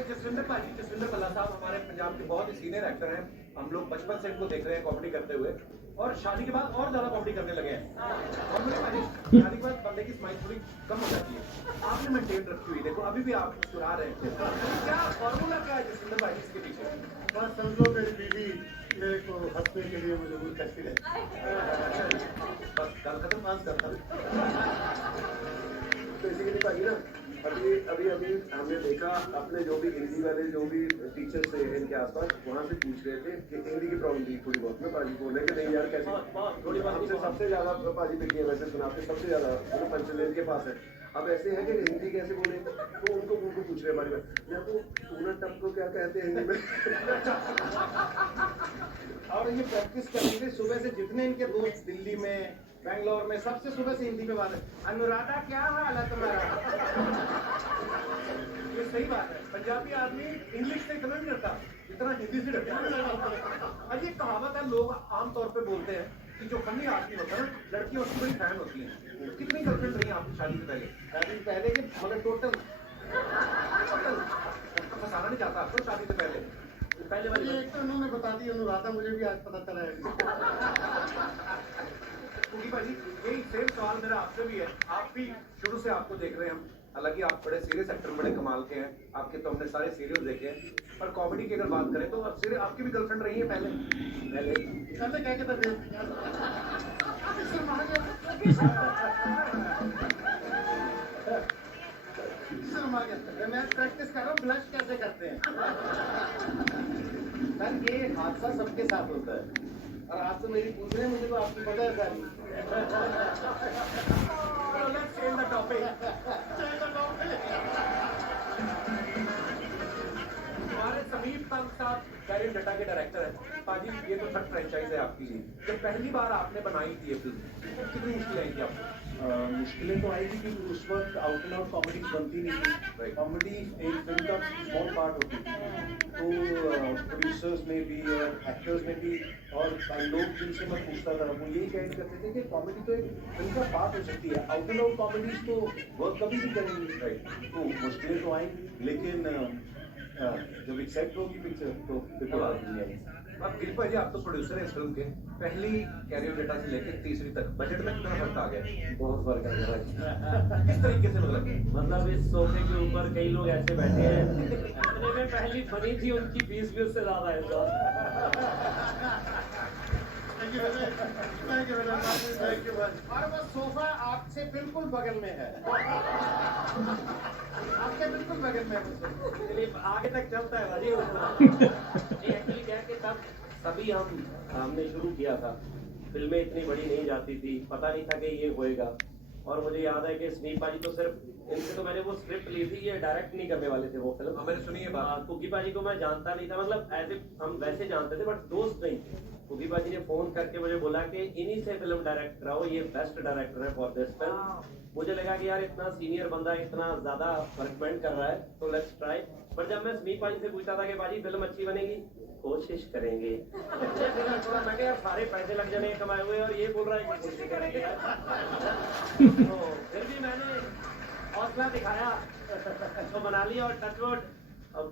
जसविंदर पाजी, जसविंदर भल्ला साहब हमारे पंजाब के बहुत ही सीनियर एक्टर हैं। हम लोग बचपन से इनको देख रहे हैं कॉमेडी करते हुए और शादी के बाद और ज्यादा कॉमेडी करने लगे हैं। और मुझे पाजी शादी के बाद बंदे की स्माइल थोड़ी कम हो जाती है। आपने मेंटेन रखी हुई, देखो अभी भी आप मुस्कुरा रहे हैं। क्या फॉर्मूला क्या है जसविंदर पाजी इसके पीछे? बस समझो मेरी बीवी मेरे को हंसने के लिए मजबूर करती है। बस गल खत्म, बात करता हूँ। बेसिकली भाई ना अभी अभी अभी हमने देखा अपने जो भी हिंदी वाले जो भी टीचर्स थे इनके आसपास वहाँ से पूछ रहे थे कि हिंदी की प्रॉब्लम थी थोड़ी बहुत ना पाजी बोले कि नहीं यार कैसे थोड़ी बहुत हमसे सबसे ज्यादा पाजी पिटी है वैसे सुनाते सबसे ज्यादा वो पंचलेन के पास है। अब ऐसे है कि हिंदी कैसे बोले तो उनको पूछ रहे हमारे पास या तो पूरा टप को क्या कहते हैं हिंदी में। और ये प्रैक्टिस करेंगे सुबह से, जितने इनके दोस्त दिल्ली में बैंगलोर में सबसे सुबह से हिंदी में बात है। अनुराधा क्या हाल है तुम्हारा? ये सही बात है, पंजाबी आदमी इंग्लिश से इतना नहीं डरता जितना हिंदी से डरता है। और ये कहावत है लोग आमतौर पे बोलते हैं कि जो फनी आदमी होता है ना लड़कियां उसकी बड़ी फैन होती हैं। कितनी गर्लफ्रेंड रही आपकी शादी से पहले? शादी से पहले कि मतलब टोटल फंसाना नहीं चाहता आपको शादी से पहले? पहले वाली एक तो उन्होंने बता दी अनुराधा, मुझे भी आज पता चला है। क्योंकि भाजी यही सेम सवाल मेरा आपसे भी है। आप भी शुरू से आपको देख रहे हैं हम, हालांकि आप बड़े सीरियस एक्टर, बड़े कमाल के हैं, आपके तो हमने सारे सीरियल देखे हैं, पर कॉमेडी की अगर बात करें तो अब सीरियल आपकी भी गर्लफ्रेंड रही है पहले क्या कहते थे मैं प्रैक्टिस कर रहा हूँ ब्लश कैसे करते हैं। सर ये हादसा सबके साथ होता है और आप तो मेरी पूछ रहे हैं, मुझे तो आपकी पता है सारी। हमारे समीप तक साथ कैरियर जटा के डायरेक्टर है। पाजी ये तो थर्ड फ्रेंचाइज है आपकी। जब पहली बार आपने बनाई थी ये फिल्म तो कितनी मुश्किल आई थी आपको? मुश्किलें तो आई थी कि उस वक्त आउट एंड आउट कॉमेडी बनती नहीं थी। कॉमेडी एक फिल्म का स्मॉल पार्ट होती थी, तो प्रोड्यूसर्स में भी और एक्टर्स में भी और लोग जिनसे मैं पूछता था वो यही गाइड करते थे कि कॉमेडी तो एक फिल्म का पार्ट हो सकती है, आउट एंड आउट कॉमेडीज तो वर्क कभी भी करेंगी। तो मुश्किलें तो आई, लेकिन जब एक्सेप्ट होगी पिक्चर तो बिल्कुल आती है। अब दिलीप भाई आप तो प्रोड्यूसर हैं इस फिल्म के, पहली कैरियर डेटा से लेकर तीसरी तक बजट में कितना फर्क आ गया? बहुत फर्क आ गया। किस तरीके से मतलब इस सोफे के ऊपर कई लोग ऐसे बैठे हैं जितने में पहली बनी थी उनकी फीस भी उससे ज्यादा है। और वो सोफा आपसे बिल्कुल बगल में है। आपके बिल्कुल बगल में है। चलिए आगे तक चलता है भाजी। एक्चुअली क्या है कि तब तभी हमने शुरू किया था, फिल्में इतनी बड़ी नहीं जाती थी, पता नहीं था कि ये होएगा। और मुझे याद है कि स्नीप पाजी तो सिर्फ इनसे तो मैंने वो स्क्रिप्ट ली थी, ये डायरेक्ट नहीं करने वाले थे वो फिल्म। मैंने सुनी है बात। कुकी पाजी को मैं जानता नहीं था, मतलब ऐसे हम वैसे जानते थे बट दोस्त नहीं। कुकी पाजी ने फोन करके मुझे बोला कि इन्हीं से फिल्म डायरेक्ट कराओ, ये बेस्ट डायरेक्टर है फॉर दिस फिल्म। मुझे लगा कि यार इतना सीनियर बंदा इतना ज्यादा रिकमेंड कर रहा है तो लेट्स ट्राई। पर जब मैं स्नीप पाजी से पूछता था कि पाजी फिल्म अच्छी बनेगी, कोशिश करेंगे, थोड़ा मैं यार सारे पैसे लग जाने कमाए हुए और ये बोल रहा है कि कोशिश करेंगे यार। तो फिर भी मैंने हौसला दिखाया तो बना लिया और टच वुड अब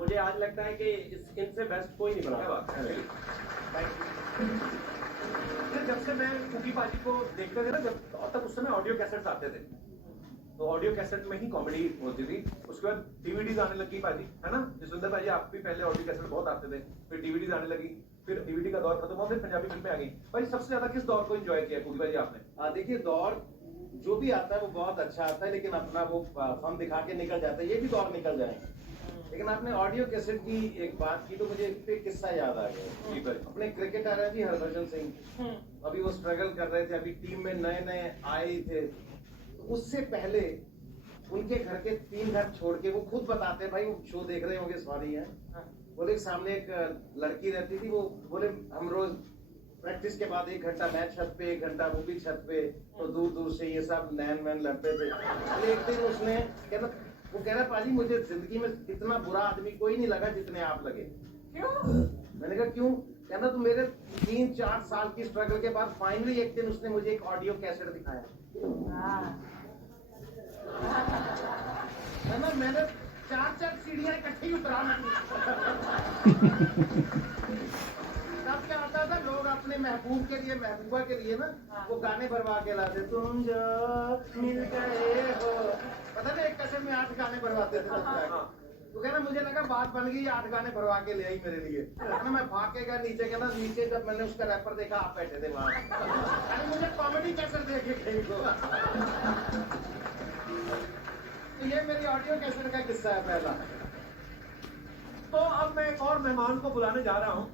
मुझे आज लगता है कि इनसे बेस्ट कोई नहीं बना। जब से मैं कुकी पाजी को देखते थे ना, जब तब उस समय ऑडियो कैसेट्स आते थे, तो ऑडियो कैसेट में ही कॉमेडी होती थी। उसके बाद डीवीडीज आने लगी पाजी, है ना जसविंदर भाई? आप भी पहले ऑडियो कैसेट बहुत आते थे, फिर डीवीडीज आने लगी, फिर डीवीडी का दौर खत्म हुआ, फिर पंजाबी फिल्में आ गई। भाई सबसे ज्यादा किस दौर को एंजॉय किया कुकी भाई आपने? देखिए दौर जो भी आता है वो बहुत अच्छा आता है, लेकिन अपना वो फन दिखा के निकल जाता है, ये भी दौर निकल जाए। लेकिन आपने ऑडियो कैसेट की एक बात की तो मुझे एक किस्सा याद आ गया। अपने क्रिकेटर है जी हरभजन सिंह, अभी वो स्ट्रगल कर रहे थे, अभी टीम में नए नए आए थे। तो उससे पहले उनके घर के 3 घर छोड़ के वो खुद बताते हैं, भाई वो शो देख रहे होंगे सॉरी है, बोले सामने एक लड़की रहती थी, वो बोले हम रोज प्रैक्टिस के बाद 1 घंटा मैं छत पे 1 घंटा वो भी छत पे, तो दूर दूर से ये सब नैन वैन लड़ते थे। एक दिन उसने वो कह रहा पाजी मुझे जिंदगी में इतना बुरा आदमी कोई नहीं लगा जितने आप लगे। क्यों? मैंने कहा क्यों? कहना तो मेरे 3-4 साल की स्ट्रगल के बाद फाइनली एक दिन उसने मुझे एक ऑडियो कैसेट दिखाया। है ना, मैंने 4 सीढ़ियां इकट्ठी उतराना। तब क्या होता था, लोग अपने महबूब के लिए, महबूबा के लिए ना वो गाने भरवा के लाते, तुम जो मिल गए हो, पता नहीं एक कैसेट में 8 गाने भरवाते थे तब जाके। तो कहना मुझे लगा बात बन गई, 8 गाने भरवा के ले आई मेरे लिए। कहना मैं भाग के गया नीचे, कहना नीचे जब मैंने उसका रैपर देखा आप बैठे थे वहां, अरे मुझे कॉमेडी कैसेट देखे गई को। तो ये मेरी ऑडियो कैसेट का किस्सा है पहला। तो अब मैं एक और मेहमान को बुलाने जा रहा हूँ।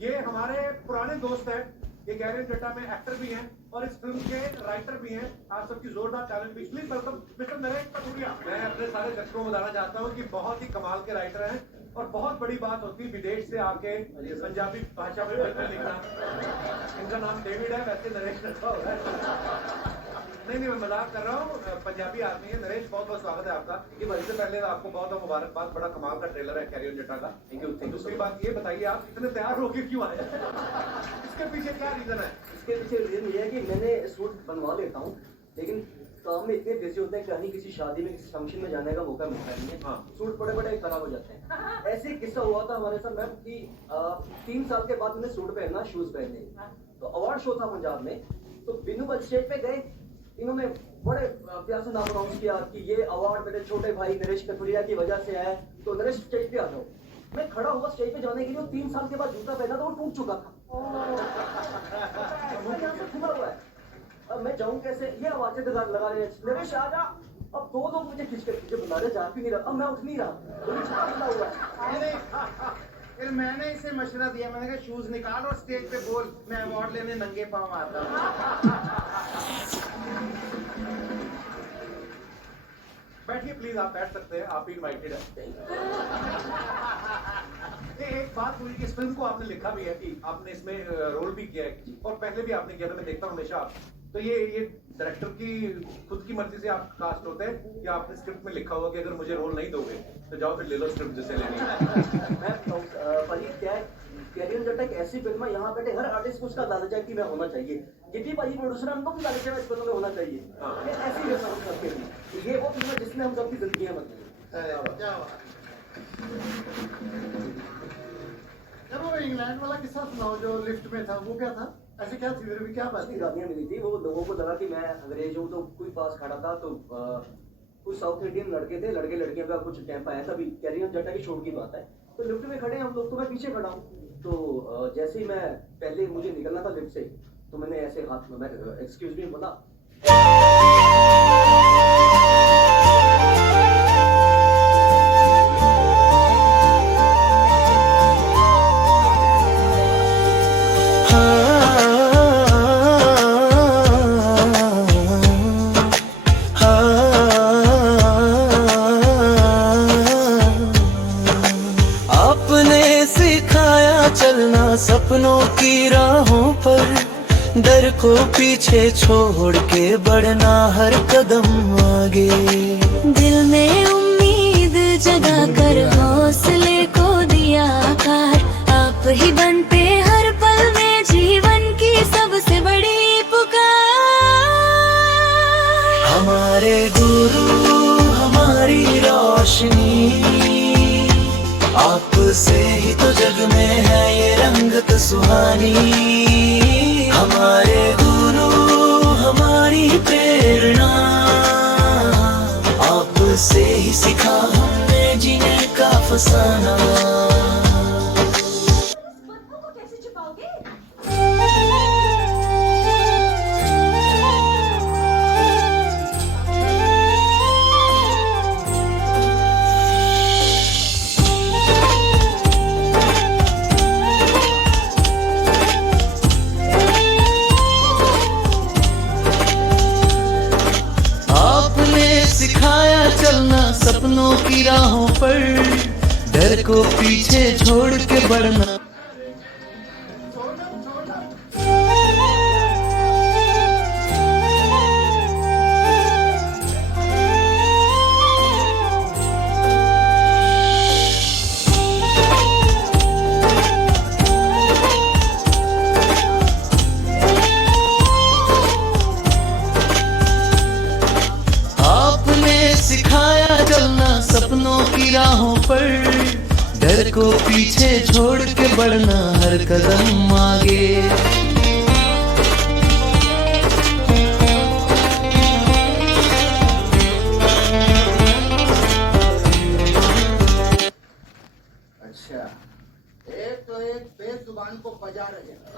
ये हमारे पुराने दोस्त हैं, ये कैरियर जट्टा में एक्टर भी हैं और इस फिल्म के राइटर भी हैं। आप सबकी जोरदार टैलेंट भी। प्लीज वेलकम मिस्टर नरेश कटोरिया। मैं अपने सारे दर्शकों को बताना चाहता हूँ कि बहुत ही कमाल के राइटर हैं और बहुत बड़ी बात होती है विदेश से आके पंजाबी भाषा में फिल्में लिखना। इनका नाम डेविड है, वैसे नरेश रखा हुआ है। नहीं मैं मजाक कर रहा हूँ, पंजाबी आदमी है। नरेश बहुत बहुत स्वागत है आपका। कि इससे पहले आपको बहुत बहुत मुबारकबाद, बड़ा कमाल का ट्रेलर है कैरियर जट्टा का। Thank you. दूसरी बात ये बताइए, आप इतने तैयार होके क्यों आए? इसके पीछे क्या रीजन है? इसके पीछे रीजन ये है कि मैंने सूट बनवा लेता हूँ, लेकिन काम में इतने बिजी होते हैं, कहीं किसी शादी में किसी फंक्शन में जाने का मौका मिलता नहीं है। हाँ। सूट बड़े बड़े खराब हो जाते हैं। ऐसे ही किस्सा हुआ था हमारे साथ मैम कि 3 साल के बाद मैंने सूट पहनना, शूज पहने। तो अवार्ड शो था पंजाब में, तो बिन्नू पर स्टेज पे गए, इन्होंने बड़े प्यार से नाम अनाउंस किया कि ये अवार्ड मेरे छोटे भाई नरेश कटोरिया की वजह से है, तो नरेश स्टेज पे आ जाओ। मैं खड़ा हुआ स्टेज पे जाने के लिए, 3 साल के बाद जूता पहना था, वो टूट चुका था। यहाँ से खुला हुआ है, अब मैं जाऊं कैसे? ये आवाजें लगा रहे हैं, नरेश आ जा। अब 2 लोग मुझे खींच कर पीछे बुला रहे, जा भी नहीं रहा, अब मैं उठ नहीं रहा, खुला हुआ है। फिर मैंने इसे मशवरा दिया, मैंने कहा शूज निकाल और स्टेज पे बोल मैं अवार्ड लेने नंगे पांव आता हूँ। बैठिए प्लीज, आप बैठ सकते हैं, आप ही इनवाइटेड है। एक बात पूरी, इस फिल्म को आपने लिखा भी है कि आपने इसमें रोल भी किया है और पहले भी आपने किया था, मैं देखता हूँ हमेशा। तो ये डायरेक्टर की खुद की मर्जी से आप कास्ट होते हैं या आपने स्क्रिप्ट में लिखा हुआ कि अगर मुझे रोल नहीं दोगे तो जाओ फिर ले लो स्क्रिप्ट जिसे लेनी है? मैं भाई क्या है, कैरियर जट्टा एक ऐसी फिल्म है, यहाँ बैठे हर आर्टिस्ट को उसका लालच है कि मैं होना चाहिए। जितनी भाई प्रोड्यूसर है, उनको भी लालच है इस फिल्म में होना चाहिए। ये ऐसी फिल्म है सबके लिए। ये वो फिल्म है जिसमें हम सबकी जिंदगियां बदली। क्या बात। चलो वो इंग्लैंड वाला किस्सा सुनाओ जो लिफ्ट में था, वो क्या था? ऐसे क्या थी, मेरे भी क्या बात थी? गालियां मिली थी, वो लोगों को लगा कि मैं अंग्रेज हूँ, तो कोई पास खड़ा था, तो कुछ साउथ इंडियन लड़के थे, लड़के लड़कियों का कुछ कैंप आया था। अभी कैरियर जट्टा की शूट की बात है, तो लिफ्ट में खड़े हम लोग, तो मैं पीछे खड़ा हूँ। तो जैसे ही मैं पहले मुझे निकलना था लिफ्ट से, तो मैंने ऐसे हाथ में एक्सक्यूज मी बोला। सपनों की राहों पर डर को पीछे छोड़ के बढ़ना हर कदम आगे। दिल में उम्मीद जगा कर हौसले को दिया आकार, आप ही बनते हर पल में जीवन की सबसे बड़ी पुकार। हमारे गुरु हमारी रोशनी, आपसे ही तो जग में है ये रंगत सुहानी। हमारे गुरु हमारी प्रेरणा, आपसे ही सीखा हमने जीने का फसाना। बदबू को कैसे छुपाओगे? सपनों की राहों पर डर को पीछे छोड़ के बढ़ना। सपनों की राह को पीछे छोड़ के बढ़ना हर कदम आगे। अच्छा, एक तो एक बेजुबान को बजा रहे हैं।